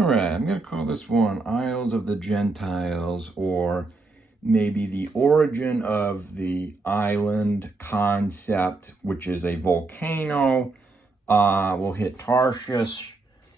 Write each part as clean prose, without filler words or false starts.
All right, I'm going to call this one Isles of the Gentiles, or maybe the origin of the island concept, which is a volcano. We'll hit Tarshish,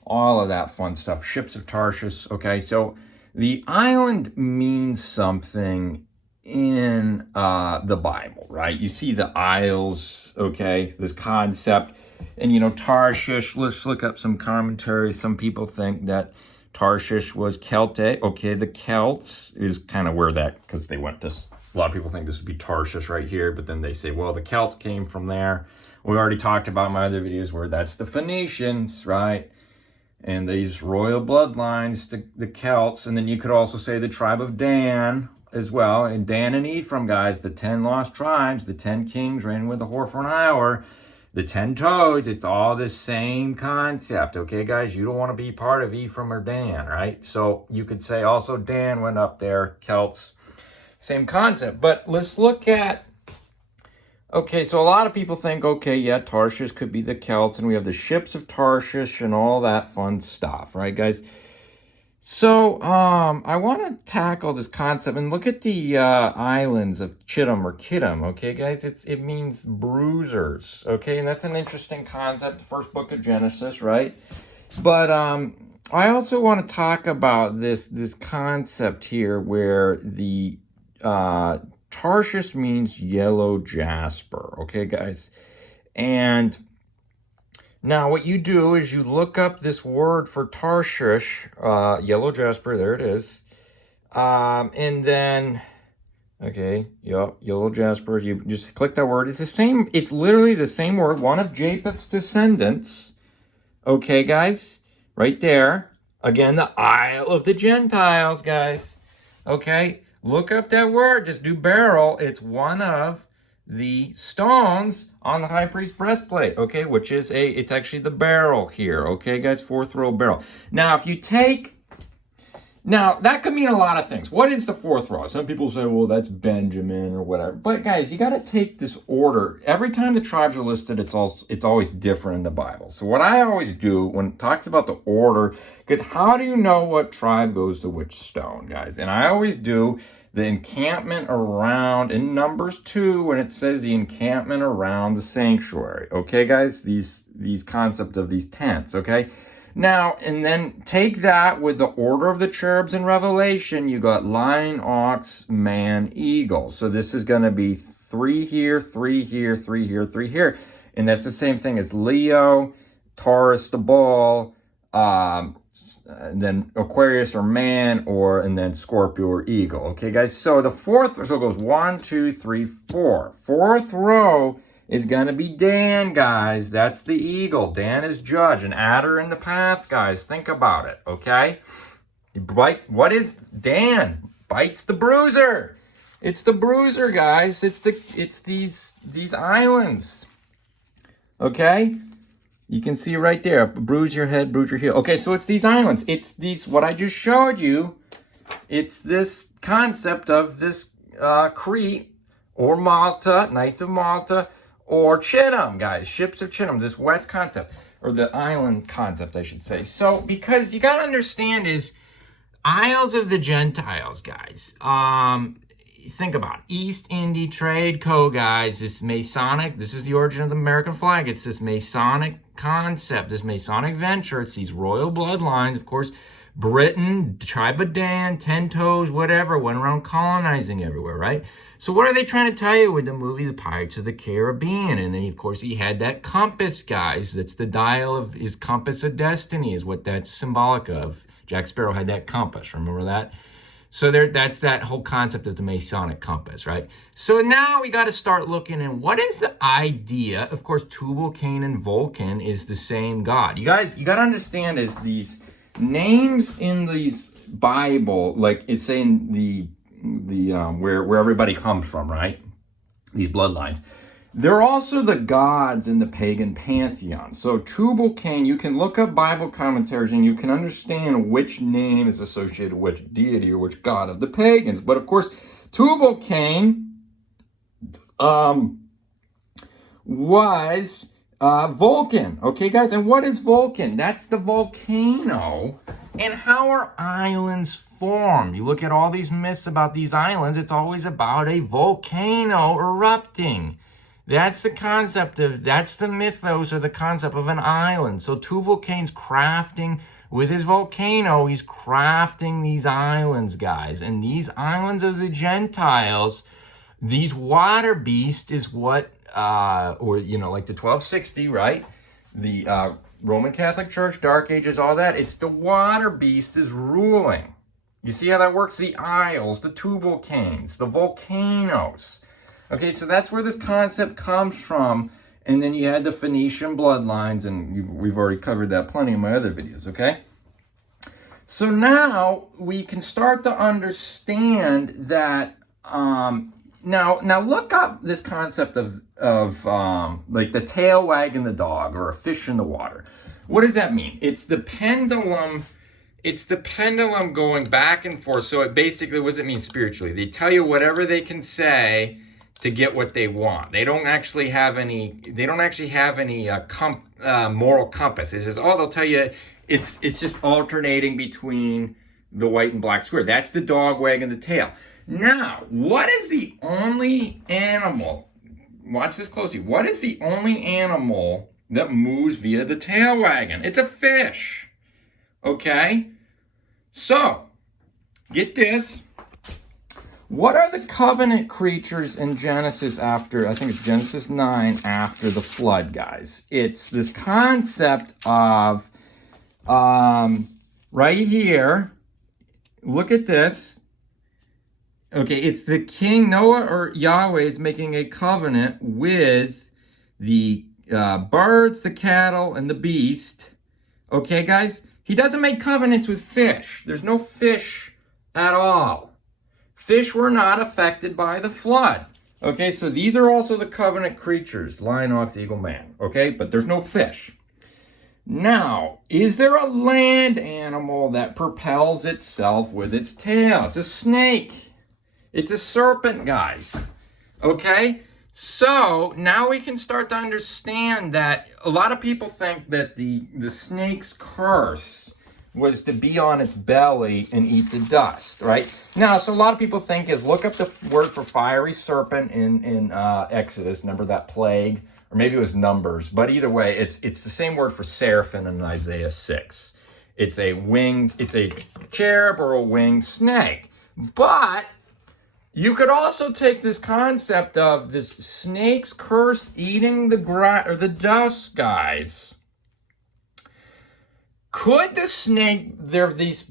all of that fun stuff, ships of Tarshish. Okay, so the island means something in the Bible, right? You see the isles, okay, this concept. And, Tarshish, let's look up some commentaries. Some people think that Tarshish was Celtic. Okay, the Celts is kind of where that, because they went this, a lot of people think this would be Tarshish right here, but then they say, well, the Celts came from there. We already talked about in my other videos where that's the Phoenicians, right? And these royal bloodlines, the Celts. And then you could also say the tribe of Dan as well. And Dan and Ephraim, guys, the 10 lost tribes, the 10 kings reigning with a whore for an hour, the 10 toes, it's all the same concept, okay, guys? You don't want to be part of Ephraim or Dan, right? So you could say also Dan went up there, Celts, same concept. But let's look at, okay, so a lot of people think, okay, yeah, Tarshish could be the Celts, and we have the ships of Tarshish and all that fun stuff, right, guys? So, I want to tackle this concept and look at the islands of Chittim or Kittim, okay, guys? It means bruisers, okay? And that's an interesting concept, the first book of Genesis, right? But I also want to talk about this concept here where the Tarshish means yellow jasper, okay, guys? And now, what you do is you look up this word for Tarshish, yellow jasper, there it is. And then, okay, yep, yellow jasper, you just click that word. It's the same, it's literally the same word, one of Japheth's descendants. Okay, guys, right there. Again, the Isle of the Gentiles, guys. Okay, look up that word, just do beryl. It's one of the stones on the high priest's breastplate, okay, which is it's actually the beryl here, okay, guys, 4th row beryl. Now, if you take, now, that could mean a lot of things. What is the 4th row? Some people say, well, that's Benjamin or whatever. But, guys, you got to take this order. Every time the tribes are listed, it's always different in the Bible. So what I always do when it talks about the order, because how do you know what tribe goes to which stone, guys? And I always do the encampment around, in Numbers 2, when it says the encampment around the sanctuary. Okay, guys? These concept of these tents, okay? Now, and then take that with the order of the cherubs in Revelation. You got lion, ox, man, eagle. So this is going to be 3 here, 3 here, 3 here, 3 here. And that's the same thing as Leo, Taurus, the bull, and then Aquarius or man, and then Scorpio or eagle. Okay, guys? So the 4th, so it goes 1, 2, 3, 4. 4th row is going to be Dan, guys. That's the eagle. Dan is judge. An adder in the path, guys. Think about it, okay? What is Dan? Bites the bruiser. It's the bruiser, guys. It's these islands. Okay? You can see right there, bruise your head, bruise your heel. Okay, so it's these islands. It's these, what I just showed you, it's this concept of this Crete or Malta, Knights of Malta, or Chittim, guys, ships of Chittim, this west concept, or the island concept, I should say. So, because you got to understand is, Isles of the Gentiles, guys, think about it. East India Trade Co., guys, this Masonic, this is the origin of the American flag. It's this Masonic concept, this Masonic venture. It's these royal bloodlines, of course. Britain, tribe of Dan, 10 toes, whatever, went around colonizing everywhere, right? So what are they trying to tell you with the movie The Pirates of the Caribbean? And then, of course, he had that compass, guys. That's the dial of his compass of destiny is what that's symbolic of. Jack Sparrow had that compass, remember that? So that's that whole concept of the Masonic compass, right? So now we got to start looking at what is the idea. Of course, Tubal-Cain and Vulcan is the same God. You guys, you got to understand is these names in these Bible, like it's saying the where everybody comes from, right? These bloodlines. They're also the gods in the pagan pantheon. So Tubal-Cain, you can look up Bible commentaries and you can understand which name is associated with which deity or which god of the pagans. But of course, Tubal-Cain was Vulcan. Okay, guys? And what is Vulcan? That's the volcano And how are islands formed? You look at all these myths about these islands, it's always about a volcano erupting. That's the concept of, that's the mythos or the concept of an island. So Tubal-Cain's crafting, with his volcano, he's crafting these islands, guys. And these islands of the Gentiles, these water beasts is what, or, you know, like the 1260, right? The Roman Catholic Church, Dark Ages, all that. It's the water beast is ruling. You see how that works? The Isles, the Tubal-Cains, the volcanoes. Okay, so that's where this concept comes from. And then you had the Phoenician bloodlines, and we've already covered that plenty in my other videos, okay? So now we can start to understand that, now look up this concept of like the tail wagging the dog or a fish in the water. What does that mean? It's the pendulum going back and forth. So it basically, what does it mean spiritually? They tell you whatever they can say to get what they want. They don't actually have any moral compass. It's just, they'll tell you it's just alternating between the white and black square. That's the dog wagging the tail. Now, what is the only animal, watch this closely, what is the only animal that moves via the tail wagging? It's a fish, okay? So, get this. What are the covenant creatures in Genesis after, I think it's Genesis 9, after the flood, guys? It's this concept of, right here, look at this. Okay, it's the king, Noah or Yahweh is making a covenant with the birds, the cattle, and the beast. Okay, guys? He doesn't make covenants with fish. There's no fish at all. Fish were not affected by the flood. Okay, so these are also the covenant creatures, lion, ox, eagle, man. Okay, but there's no fish. Now, is there a land animal that propels itself with its tail? It's a snake. It's a serpent, guys. Okay? So, now we can start to understand that a lot of people think that the snake's curse was to be on its belly and eat the dust, right? Now, so a lot of people think is look up the word for fiery serpent in Exodus, remember that plague? Or maybe it was Numbers, but either way, it's the same word for seraphim in Isaiah 6. It's a cherub or a winged snake. But you could also take this concept of this snake's curse eating the dust, guys. Could the snake,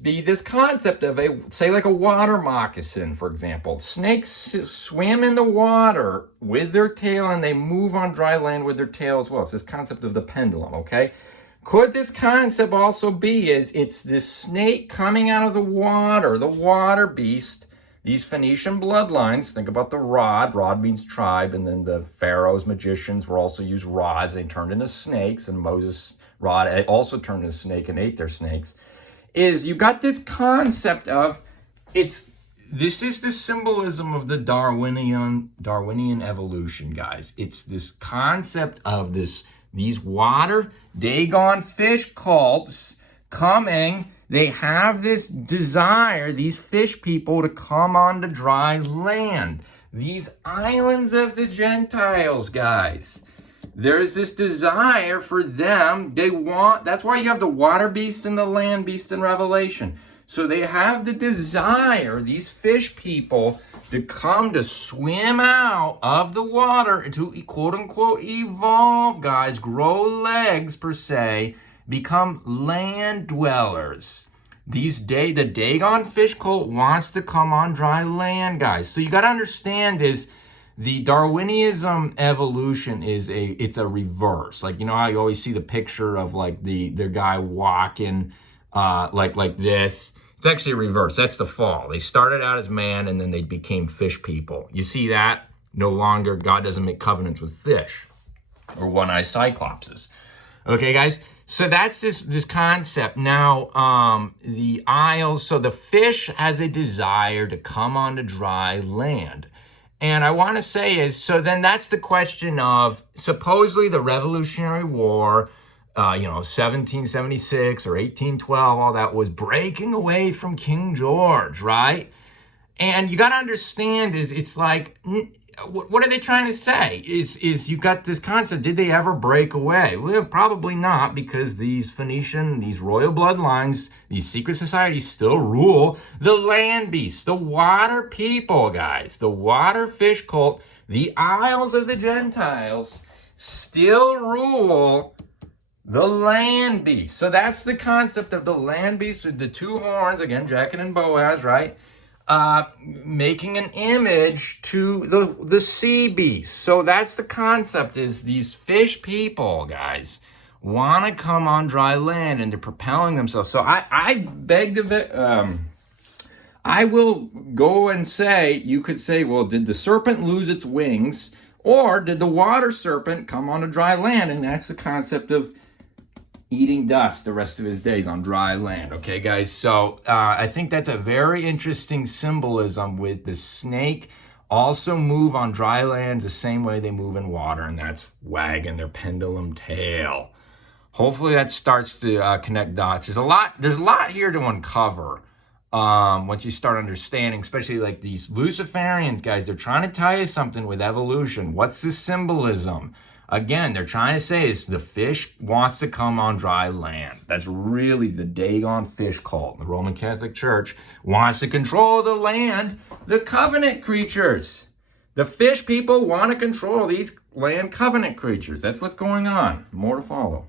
be this concept of say like a water moccasin, for example. Snakes swim in the water with their tail and they move on dry land with their tail as well. It's this concept of the pendulum, okay? Could this concept also be it's this snake coming out of the water beast, these Phoenician bloodlines, think about the rod means tribe, and then the pharaohs, magicians were also used rods, they turned into snakes, and Moses' rod also turned into a snake and ate their snakes, is you got this concept of, this is the symbolism of the Darwinian evolution, guys. It's this concept of these water Dagon fish cults coming. They have this desire, these fish people, to come onto dry land. These islands of the Gentiles, guys. There's this desire for them. That's why you have the water beast and the land beast in Revelation. So they have the desire, these fish people, to come to swim out of the water to quote unquote evolve, guys, grow legs per se, become land dwellers. The Dagon fish cult wants to come on dry land, guys. So you got to understand is the Darwinism evolution it's a reverse. Like, you know how you always see the picture of like the guy walking like this. It's actually a reverse. That's the fall. They started out as man and then they became fish people. You see that? No longer, God doesn't make covenants with fish or one-eyed cyclopses. Okay, guys? So that's this concept. Now, the isles, so the fish has a desire to come onto dry land. And I want to say so then that's the question of, supposedly the Revolutionary War, 1776 or 1812, all that was breaking away from King George, right? And you got to understand it's like, what are they trying to say? Is you got this concept, did they ever break away? Well, probably not, because these Phoenician, these royal bloodlines, these secret societies still rule the land beasts, the water people, guys, the water fish cult, the Isles of the Gentiles still rule the land beast. So that's the concept of the land beast with the two horns, again, Jachin and Boaz, right? Making an image to the sea beast. So that's the concept, is these fish people, guys, want to come on dry land and they're propelling themselves. So I beg to I will go and say, you could say, well, did the serpent lose its wings, or did the water serpent come on a dry land? And that's the concept of eating dust the rest of his days on dry land. Okay, guys? So I think that's a very interesting symbolism, with the snake also move on dry land the same way they move in water, and that's wagging their pendulum tail. Hopefully that starts to connect dots. There's a lot here to uncover once you start understanding, especially like these Luciferians, guys. They're trying to tell you something with evolution. What's the symbolism? Again, they're trying to say is the fish wants to come on dry land. That's really the Dagon fish cult. The Roman Catholic Church wants to control the land, the covenant creatures. The fish people want to control these land covenant creatures. That's what's going on. More to follow.